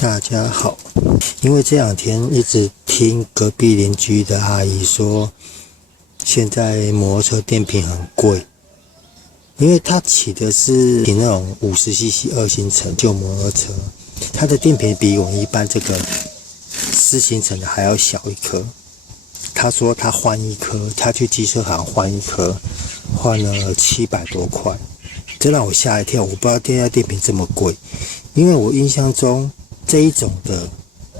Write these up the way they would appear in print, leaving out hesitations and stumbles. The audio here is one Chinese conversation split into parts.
大家好，因为这两天一直听隔壁邻居的阿姨说，现在摩托车电瓶很贵，因为她骑的是那种50cc 2行程旧摩托车，它的电瓶比我们一般这个4行程的还要小一颗。她说她换一颗，她去机车行换一颗，换了700多块，这让我吓一跳。我不知道电瓶这么贵，因为我印象中这一种的，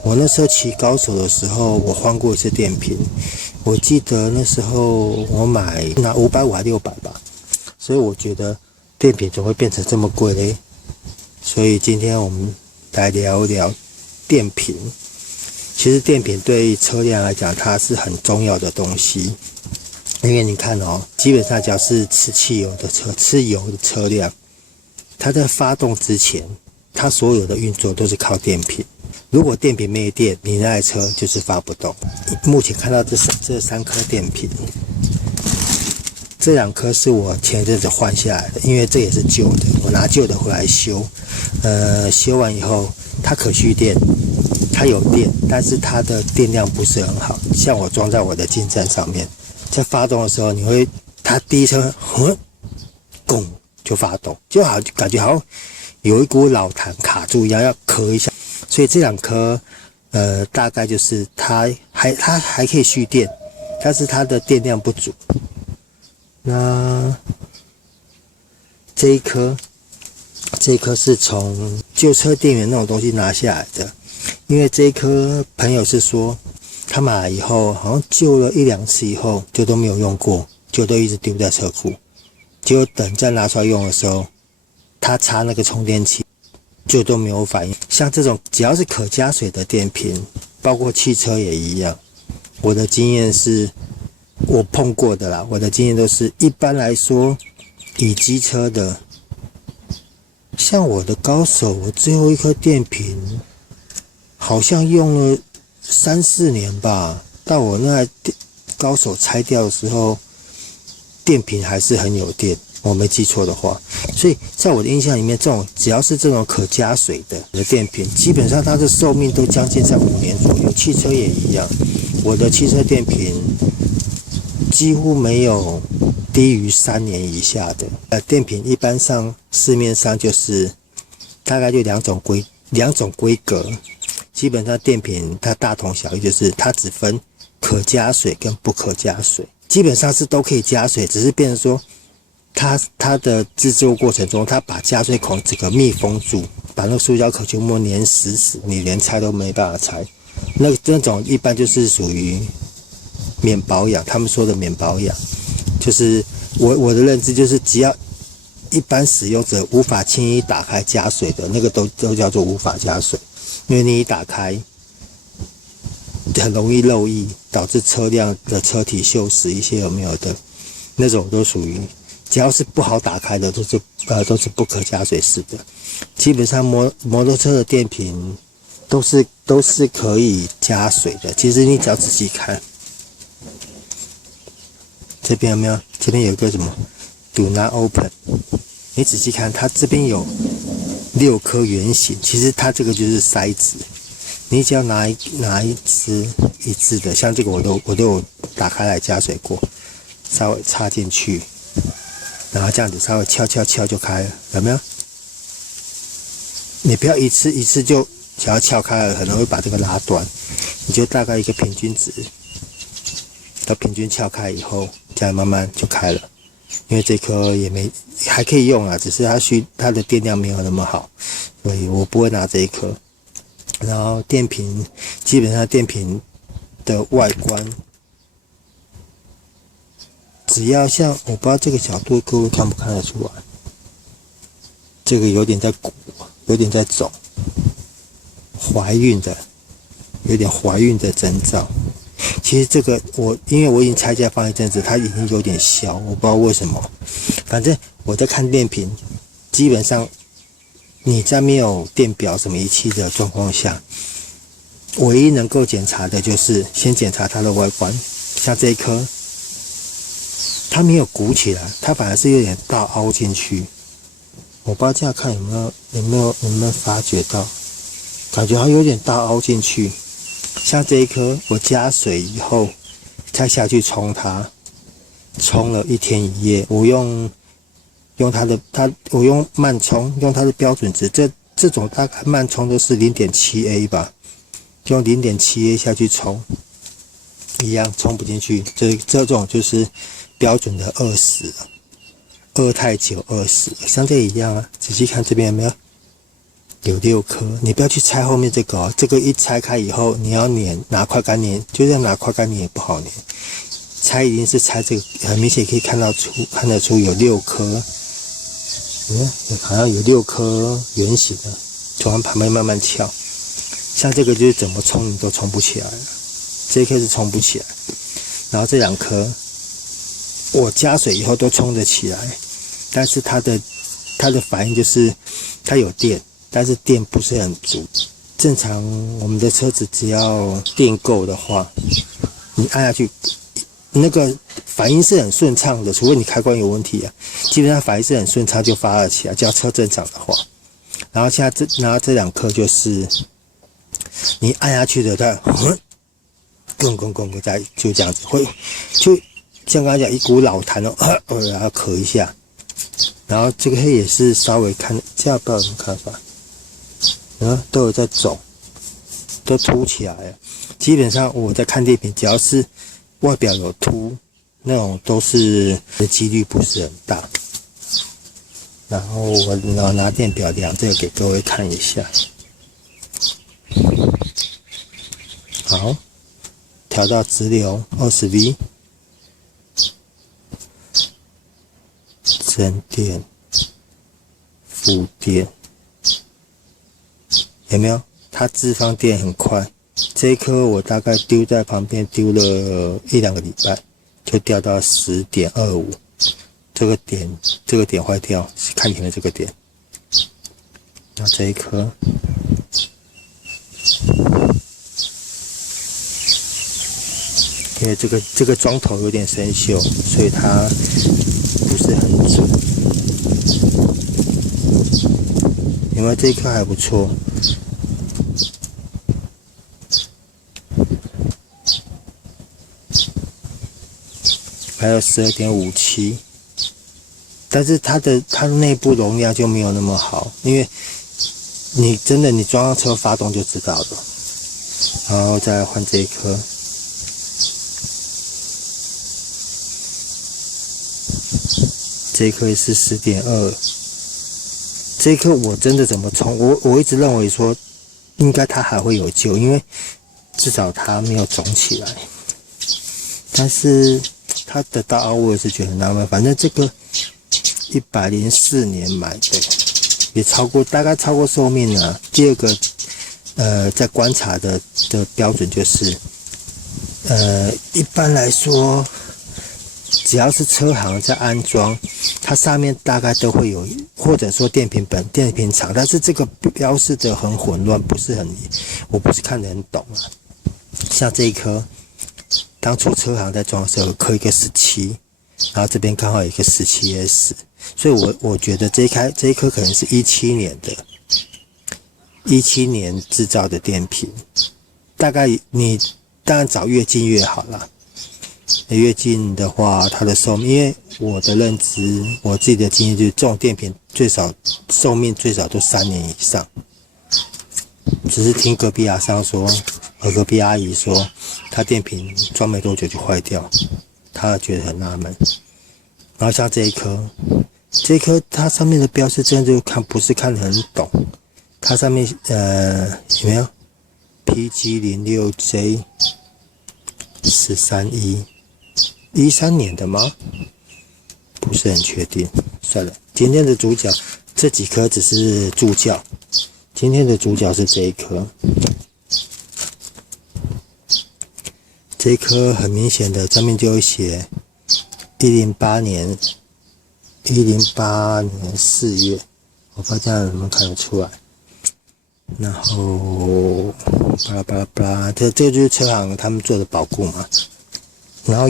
我那时候骑高手的时候，我换过一次电瓶。我记得那时候我买拿550还600吧，所以我觉得电瓶怎么会变成这么贵嘞？所以今天我们来聊一聊电瓶。其实电瓶对车辆来讲，它是很重要的东西，因为你看哦，基本上只要是吃汽油的车、吃油的车辆，它在发动之前，它所有的运作都是靠电瓶。如果电瓶没电，你那台车就是发不动。目前看到这3颗电瓶，这2颗是我前一阵子换下来的，因为这也是旧的，我拿旧的回来修。修完以后，它可蓄电，它有电，但是它的电量不是很好。像我装在我的进站上面，在发动的时候，它第一声拱就发动，就好感觉好像有一股老痰卡住一样，要咳一下。所以这2颗大概就是它还可以蓄电，但是它的电量不足。那这一颗是从旧车电源那种东西拿下来的，因为这一颗朋友是说他买了以后好像旧了1-2次以后就都没有用过，就都一直丢在车库，结果等再拿出来用的时候，他插那个充电器就都没有反应。像这种只要是可加水的电瓶，包括汽车也一样，我的经验是我碰过的啦，我的经验都是一般来说以机车的，像我的高手，我最后一颗电瓶好像用了3-4年吧，到我那台高手拆掉的时候，电瓶还是很有电，我没记错的话。所以在我的印象里面，只要是这种可加水的电瓶，基本上它的寿命都将近在5年左右。汽车也一样，我的汽车电瓶几乎没有低于3年以下的。电瓶一般上市面上就是大概就两种规格，基本上电瓶它大同小异，就是它只分可加水跟不可加水，基本上是都可以加水，只是变成说它的制作过程中，它把加水孔整个密封住，把那个塑胶壳全部粘死，你连拆都没办法拆。那种一般就是属于免保养，他们说的免保养，就是我的认知就是只要一般使用者无法轻易打开加水的那个都叫做无法加水，因为你一打开很容易漏液，导致车辆的车体锈蚀一些有没有的，那种都属于只要是不好打开的都是不可加水式的。基本上摩托车的电瓶都是可以加水的。其实你只要仔细看，这边有没有？这边有一个什么 Do not open， 你仔细看，它这边有6颗圆形，其实它这个就是塞子。你只要拿一支一致的，像这个我都有打开来加水过，稍微插进去，然后这样子稍微敲就开了，有没有？你不要一次就想要撬开了，可能会把这个拉断。你就大概一个平均值，到平均撬开以后，这样慢慢就开了。因为这颗也还可以用啊，只是它的电量没有那么好，所以我不会拿这一颗。然后电瓶基本上电瓶的外观，只要像我不知道这个角度各位看不看得出来，这个有点在鼓，有点在走，有点怀孕的征兆。其实这个因为我已经拆架放一阵子，它已经有点消，我不知道为什么。反正我在看电瓶，基本上你在没有电表什么仪器的状况下，唯一能够检查的就是先检查它的外观。像这一颗，它没有鼓起来，它反而是有点倒凹进去。我不知道这样看有没有发觉到？感觉它有点大凹进去。像这一颗，我加水以后再下去冲它，冲了1天1夜，我用我用慢冲，用它的标准值，这种大概慢冲都是 0.7A 吧，用 0.7A 下去冲，一样冲不进去。这种就是标准的20，二太久20，像这一样啊。仔细看这边有没有？有6颗，你不要去拆后面这个哦。这个一拆开以后，你要粘，拿快干粘，就算拿快干粘也不好粘。拆一定是拆这个，很明显可以看得出有6颗，好像有6颗圆形的，从旁边慢慢翘。像这个就是怎么冲你都冲不起来了，这一颗是冲不起来。然后这2颗，我加水以后都冲得起来，但是它的反应就是它有电。但是电不是很足。正常我们的车子只要电够的话，你按下去，那个反应是很顺畅的，除非你开关有问题啊。基本上反应是很顺畅就发了起来，只要车正常的话。然后现在这2颗就是你按下去的，它滚在就这样子，会就像刚才讲一股老痰哦，然后咳一下。然后这个黑也是稍微看，这样不知道有什么看法。都有在走，都凸起来了。基本上我在看电瓶，只要是外表有凸，那种都是的几率不是很大。然后我拿电表量这个给各位看一下。好，调到直流20V， 正电、负电。有没有？它置放电很快，这一颗我大概丢在旁边丢了1-2个礼拜，就掉到10.25。这个点坏掉，是看前面这个点。那这一颗，因为这个桩头有点生锈，所以它不是很准。因为这一颗还不错。还有12.57，但是它的内部容量就没有那么好，因为你装上车发动就知道了。然后再换这一颗，这一颗是10.2，这一颗我真的怎么冲？我一直认为说应该它还会有救，因为至少它没有肿起来，但是它的大凹我也是觉得很纳闷。反正这个104年买的，也大概超过寿命了。第二个，在观察的标准就是，一般来说，只要是车行在安装，它上面大概都会有，或者说电瓶厂，但是这个标示的很混乱，我不是看得很懂啊。像这一颗。当初车行在装的时候，刻一个17，然后这边刚好有一个17S，所以我觉得这一颗可能是17年制造的电瓶，大概你当然找越近越好啦。越近的话，它的寿命，因为我的认知，我自己的经验就是这种电瓶寿命最少都3年以上。只是听隔壁阿桑说，和隔壁阿姨说，她电瓶装没多久就坏掉，她觉得很纳闷。然后像这一颗它上面的标识真的就不是看得很懂，它上面有没有 PG06J 1313年的吗？不是很确定，算了。今天的主角这几颗只是助教。今天的主角是这一颗，这一颗很明显的上面就有写108年4月，我不知道这样能不能看得出来。然后巴拉巴拉巴拉，这就是车行他们做的保固嘛。然后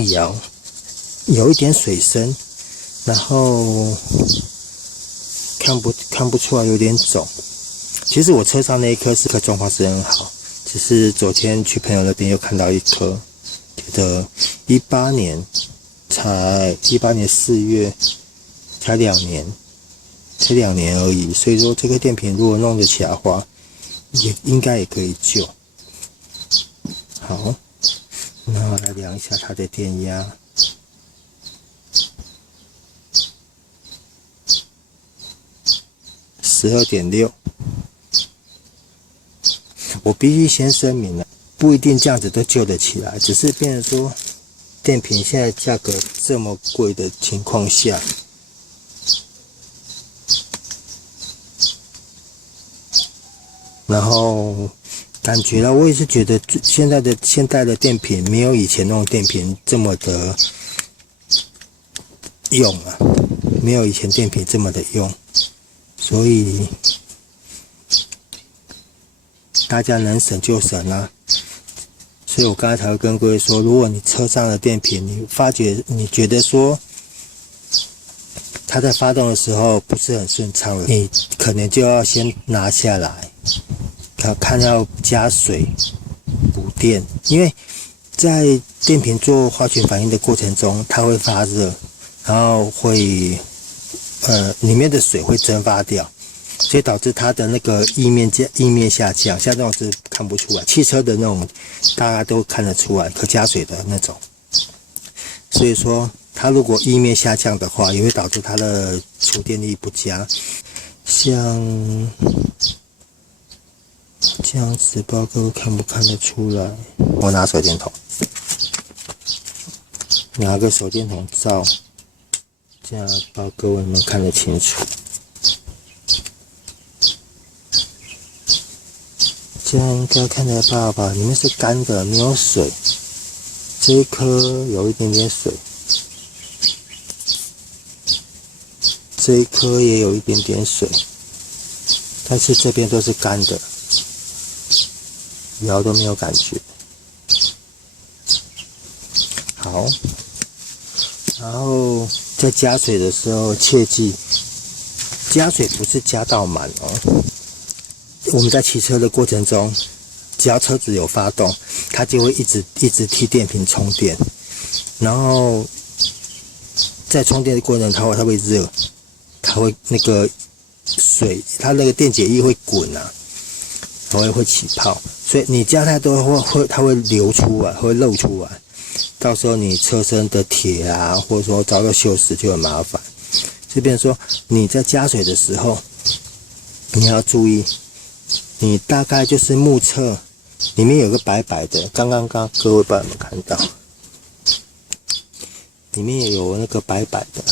有一点水深，然后看不出来有点肿。其实我车上那一颗状况是很好，只是昨天去朋友那边又看到一颗，觉得18年4月才2年而已，所以说这个电瓶如果弄得起来的话，应该也可以救。好，那我来量一下它的电压。12.6，我必须先声明了，不一定这样子都救得起来，只是变成说，电瓶现在价格这么贵的情况下，然后感觉了，我也是觉得现在的电瓶没有以前那种电瓶这么的用啊，没有以前电瓶这么的用。所以大家能省就省啦。所以我刚才才会跟各位说，如果你车上的电瓶，你觉得说它在发动的时候不是很顺畅了，你可能就要先拿下来，看要加水补电，因为在电瓶做化学反应的过程中，它会发热，然后会里面的水会蒸发掉，所以导致它的那个液面下降，像这种是看不出来，汽车的那种大家都看得出来，可加水的那种。所以说，它如果液面下降的话，也会导致它的储电力不佳。像这样子，不知道各位看不看得出来？我拿手电筒，拿个手电筒照。这样不知道各位能不能看得清楚？这样应该看得到吧？里面是干的，没有水。这一颗有一点点水，这一颗也有一点点水，但是这边都是干的，摇都没有感觉。好，然后在加水的时候，切记加水不是加到满哦。我们在骑车的过程中，只要车子有发动，它就会一直替电瓶充电，然后在充电的过程，它会热，它会那个水，它那个电解液会滚啊，会起泡，所以你加太多它会流出来，会漏出来。到时候你车身的铁啊，或者说遭到锈蚀就很麻烦。这边说你在加水的时候，你要注意，你大概就是目测里面有个白白的，刚刚各位不知道有没有看到，里面也有那个白白的，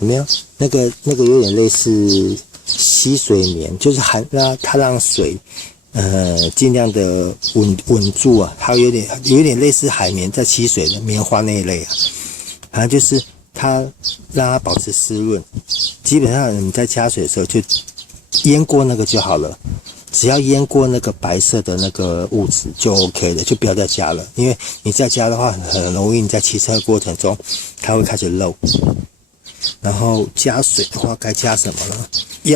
有没有？那个有点类似吸水棉，就是它让水。尽量的稳住啊，它有点类似海绵在吸水的棉花那一类啊，反正就是它让它保持湿润。基本上你在加水的时候就淹过那个就好了，只要淹过那个白色的那个物质就 OK 了，就不要再加了，因为你再加的话很容易你在骑车的过程中它会开始漏。然后加水的话该加什么呢？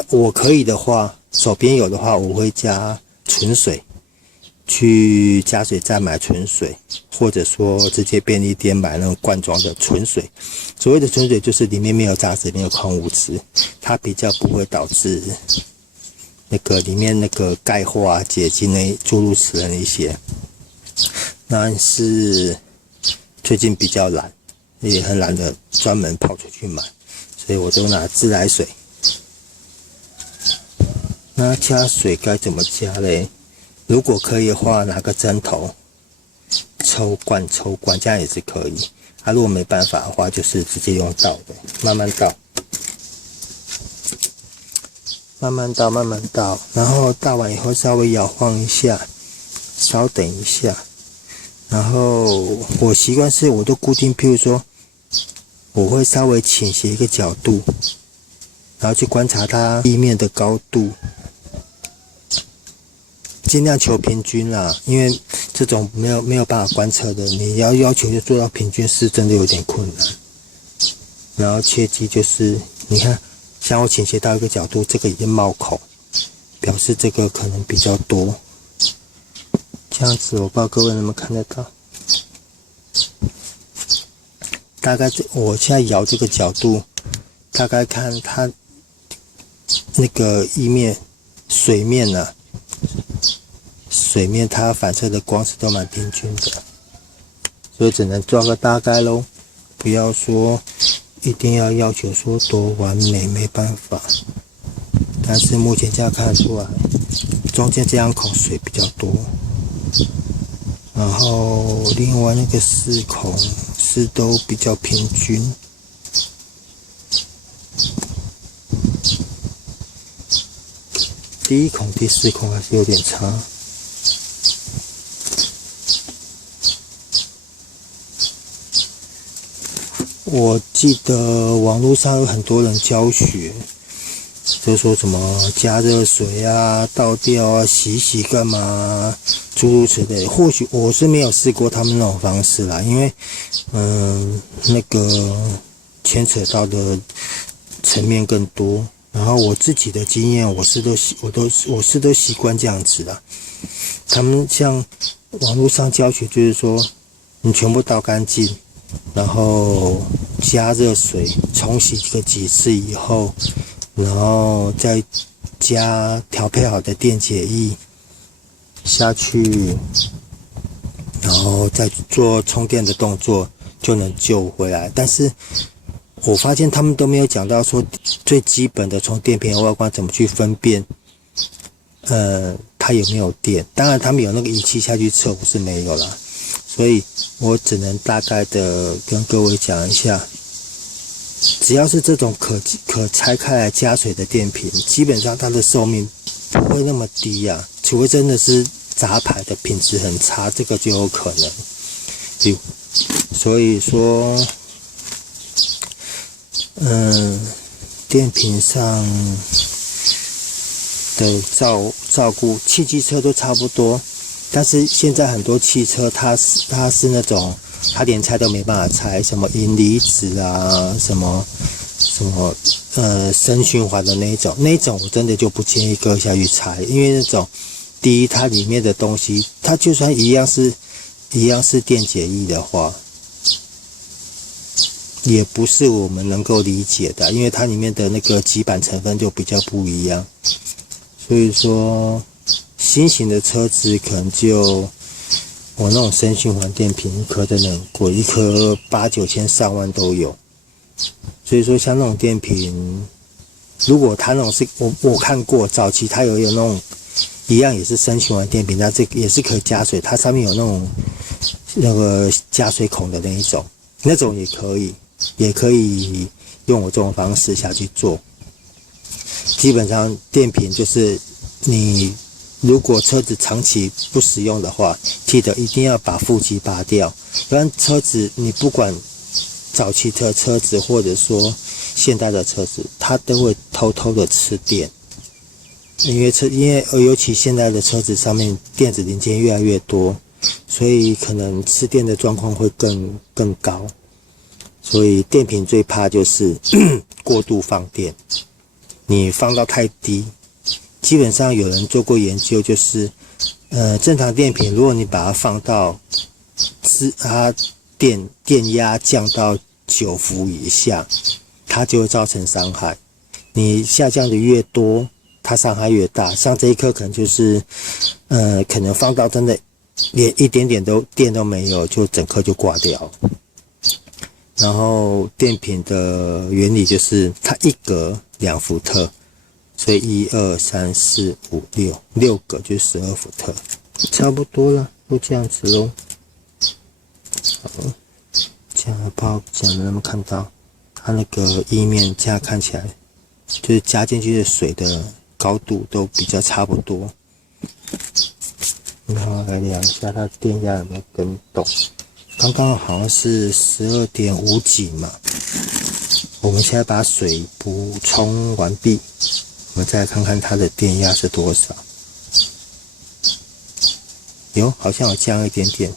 我可以的话，手边有的话我会加纯水，去加水站买纯水，或者说直接便利店买那种罐装的纯水。所谓的纯水就是里面没有杂质，没有矿物质，它比较不会导致那个里面那个钙化、结晶那诸如此类的一些。但是最近比较懒，也很懒得专门跑出去买，所以我都拿自来水。那加水该怎么加嘞？如果可以的话，拿个针头抽罐，这样也是可以。如果没办法的话，就是直接用倒的，慢慢倒，然后倒完以后稍微摇晃一下，稍等一下。然后我习惯是我都固定，譬如说我会稍微倾斜一个角度，然后去观察它地面的高度。尽量求平均啦，因为这种没有办法观测的，你要求就做到平均是真的有点困难。然后切记就是，你看，像我倾斜到一个角度，这个已经冒孔，表示这个可能比较多。这样子我不知道各位能不能看得到，大概我现在摇这个角度，大概看它那个水面啊，水面它反射的光是都蛮平均的，所以只能抓个大概咯，不要说一定要求说多完美，没办法。但是目前这样看得出来，中间这两孔水比较多，然后另外那个4孔是都比较平均。第1孔、第4孔还是有点差。我记得网络上有很多人教学，就说什么加热水啊、倒掉啊、洗干嘛，诸如此类。或许我是没有试过他们那种方式啦，因为那个牵扯到的层面更多。然后我自己的经验，我是都习惯这样子的。他们像网络上教学，就是说你全部倒干净，然后加热水冲洗个几次以后，然后再加调配好的电解液下去，然后再做充电的动作，就能救回来。但是我发现他们都没有讲到说最基本的从电瓶的外观怎么去分辨它有没有电。当然他们有那个仪器下去测，我是没有啦，所以我只能大概的跟各位讲一下，只要是这种可拆开来加水的电瓶，基本上它的寿命不会那么低啊，除非真的是杂牌的品质很差，这个就有可能。所以说电瓶上的照顾，汽机车都差不多，但是现在很多汽车它是那种它连拆都没办法拆，什么银离子啊，什么深循环的那一种我真的就不建议各位下去拆，因为那种第一它里面的东西，它就算一样是电解液的话，也不是我们能够理解的，因为它里面的那个基板成分就比较不一样。所以说新型的车子可能就我那种深循环电瓶一颗真的很贵，一颗8、9千上万都有。所以说像那种电瓶，如果它那种是我看过早期它有那种一样也是深循环电瓶，它这个也是可以加水，它上面有那个加水孔的那种也可以用我这种方式下去做。基本上电瓶就是你如果车子长期不使用的话，记得一定要把负极拔掉，不然车子你不管早期的车子或者说现代的车子，它都会偷偷的吃电。因为尤其现在的车子上面电子零件越来越多，所以可能吃电的状况会更高。所以电瓶最怕就是过度放电，你放到太低，基本上有人做过研究，就是正常电瓶如果你把它放到它电压降到9伏以下，它就会造成伤害。你下降的越多，它伤害越大。像这一颗可能就是可能放到真的连一点点电都没有，就整颗就挂掉。然后电瓶的原理就是它一格2伏特，所以1、2、3、4、5、6个就是12伏特，差不多了，就这样子咯。好，这样不好讲能不能看到它那个液面，这样看起来就是加进去的水的高度都比较差不多。然后来量一下它电压有没有跟动。刚刚好像是12.5几嘛，我们现在把水补充完毕，我们再来看看它的电压是多少。好像有降一点点。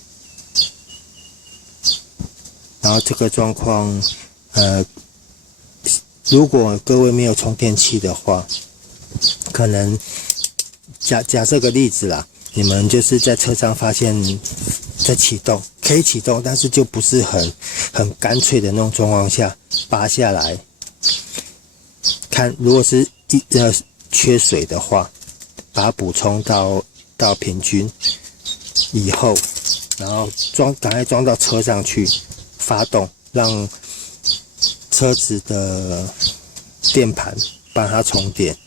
然后这个状况，如果各位没有充电器的话，可能假设个例子啦，你们就是在车上发现在启动，可以启动，但是就不是很干脆的那种状况下，拔下来，看如果是缺水的话，把它补充到平均以后，然后赶快装到车上去，发动，让车子的电盘帮它充电。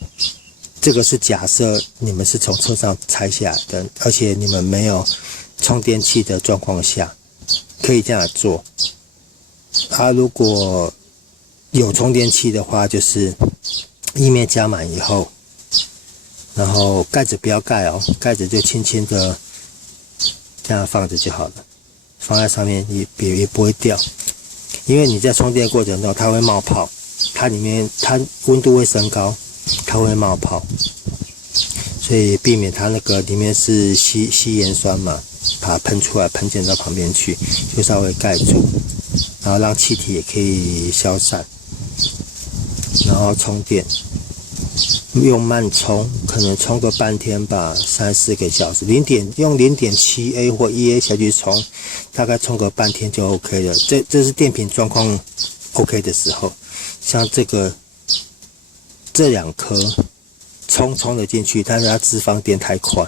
这个是假设你们是从车上拆下来的，而且你们没有充电器的状况下，可以这样做。如果有充电器的话，就是液面加满以后，然后盖子不要盖哦，盖子就轻轻的这样放着就好了，放在上面也不会掉。因为你在充电过程中它会冒泡，它温度会升高，它会冒泡，所以避免它那个里面是稀盐酸嘛，把它喷出来，喷溅到旁边去，就稍微盖住，然后让气体也可以消散，然后充电，用慢充，可能充个半天吧，3-4个小时，用 0.7A 或 1A 下去充，大概充个半天就 OK 了。这是电瓶状况 OK 的时候，像这2颗充得进去，但是它置放电太快，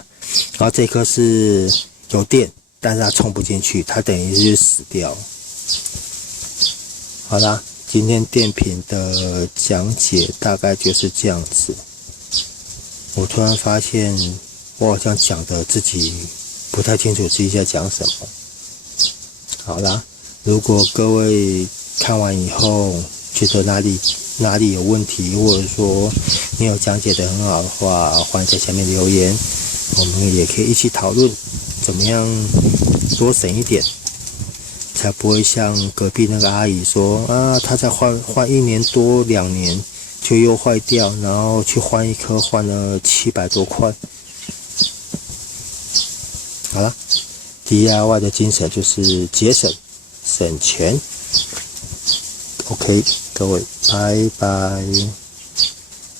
然后这颗是有电，但是它充不进去，它等于是死掉。好啦，今天电瓶的讲解大概就是这样子。我突然发现我好像讲的自己不太清楚自己在讲什么。好啦，如果各位看完以后觉得哪里有问题，或者说没有讲解得很好的话，欢迎在下面留言，我们也可以一起讨论怎么样多省一点，才不会像隔壁那个阿姨说她才换1年多2年就又坏掉，然后去换一颗换了700多块。好了， DIY 的精神就是节省省钱。OK， 各位，拜拜。